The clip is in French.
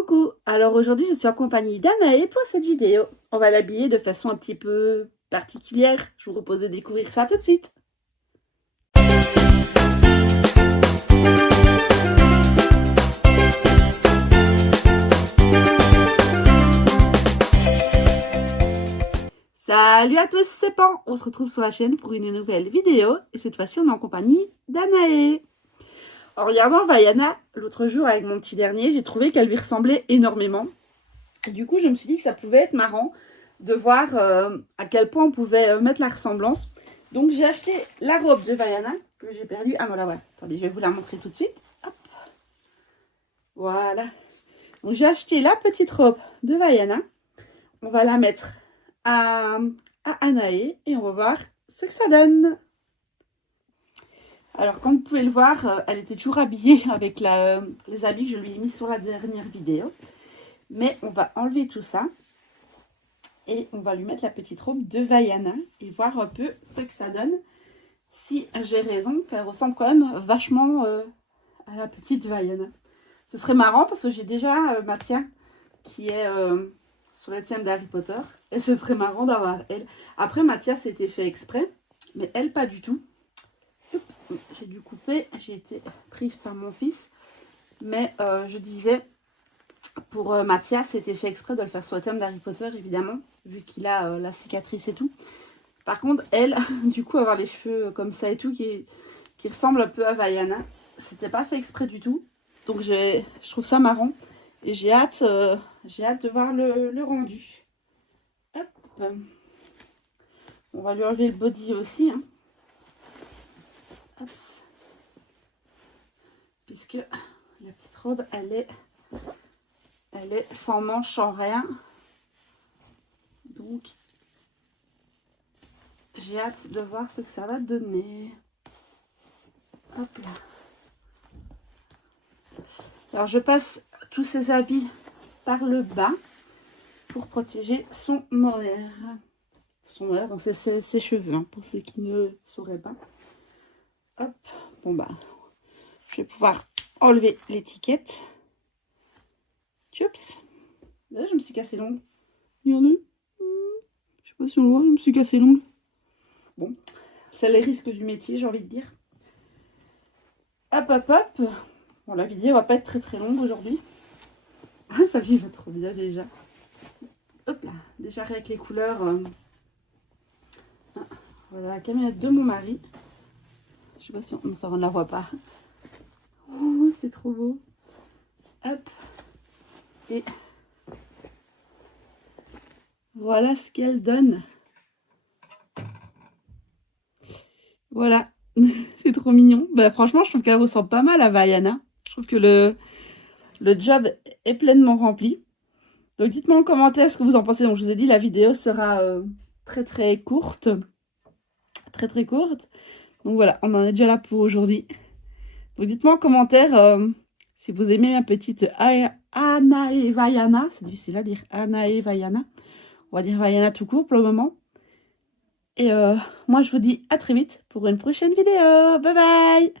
Coucou, alors aujourd'hui je suis en compagnie d'Anaé pour cette vidéo. On va l'habiller de façon un petit peu particulière. Je vous propose de découvrir ça tout de suite. Salut à tous, c'est Pan. On se retrouve sur la chaîne pour une nouvelle vidéo et cette fois-ci on est en compagnie d'Anaé. En regardant Vaiana l'autre jour avec mon petit dernier, j'ai trouvé qu'elle lui ressemblait énormément. Et du coup, je me suis dit que ça pouvait être marrant de voir à quel point on pouvait mettre la ressemblance. Donc, j'ai acheté la robe de Vaiana que j'ai perdue. Ah non, là, voilà. Attendez, je vais vous la montrer tout de suite. Hop. Voilà. Donc, j'ai acheté la petite robe de Vaiana. On va la mettre à Anaé et on va voir ce que ça donne. Alors, comme vous pouvez le voir, elle était toujours habillée avec les habits que je lui ai mis sur la dernière vidéo. Mais on va enlever tout ça. Et on va lui mettre la petite robe de Vaiana et voir un peu ce que ça donne. Si j'ai raison, qu'elle ressemble quand même vachement à la petite Vaiana. Ce serait marrant parce que j'ai déjà Mathia qui est sur le thème d'Harry Potter. Et ce serait marrant d'avoir elle. Après, Mathia, c'était fait exprès, mais elle, pas du tout. J'ai dû couper, j'ai été prise par mon fils. Mais je disais, pour Mathia, c'était fait exprès de le faire sur le thème d'Harry Potter, évidemment, vu qu'il a la cicatrice et tout. Par contre, elle, du coup, avoir les cheveux comme ça et tout, qui ressemble un peu à Vaiana, c'était pas fait exprès du tout. Donc, je trouve ça marrant. Et j'ai hâte de voir le rendu. Hop. On va lui enlever le body aussi. Hein. Hop. Puisque la petite robe, elle est sans manche, sans rien. Donc, j'ai hâte de voir ce que ça va donner. Hop là. Alors, je passe tous ces habits par le bas pour protéger son mohair. Son mohair, donc c'est ses cheveux, hein, pour ceux qui ne sauraient pas. Hop. Bon, bah, je vais pouvoir enlever l'étiquette. Tchoups. Là, je me suis cassé l'ongle. Regardez. Je sais pas si on le voit, je me suis cassé l'ongle. Bon, c'est les risques du métier, j'ai envie de dire. Hop, hop, hop. Bon, la vidéo va pas être très très longue aujourd'hui. Ah, ça lui va trop bien déjà. Hop là, déjà avec les couleurs. Voilà la camionnette de mon mari. Je sais pas si on ne la voit pas. Oh, c'est trop beau. Hop. Et voilà ce qu'elle donne. Voilà. C'est trop mignon. Bah, franchement, je trouve qu'elle ressemble pas mal à Vaiana. Je trouve que le job est pleinement rempli. Donc, dites-moi en commentaire ce que vous en pensez. Donc, je vous ai dit, la vidéo sera très, très courte. Très, très courte. Donc, voilà, on en est déjà là pour aujourd'hui. Donc, dites-moi en commentaire si vous aimez ma petite Anaé Vaiana. C'est difficile à dire. Anaé Vaiana. On va dire Vaiana tout court pour le moment. Et moi, je vous dis à très vite pour une prochaine vidéo. Bye bye!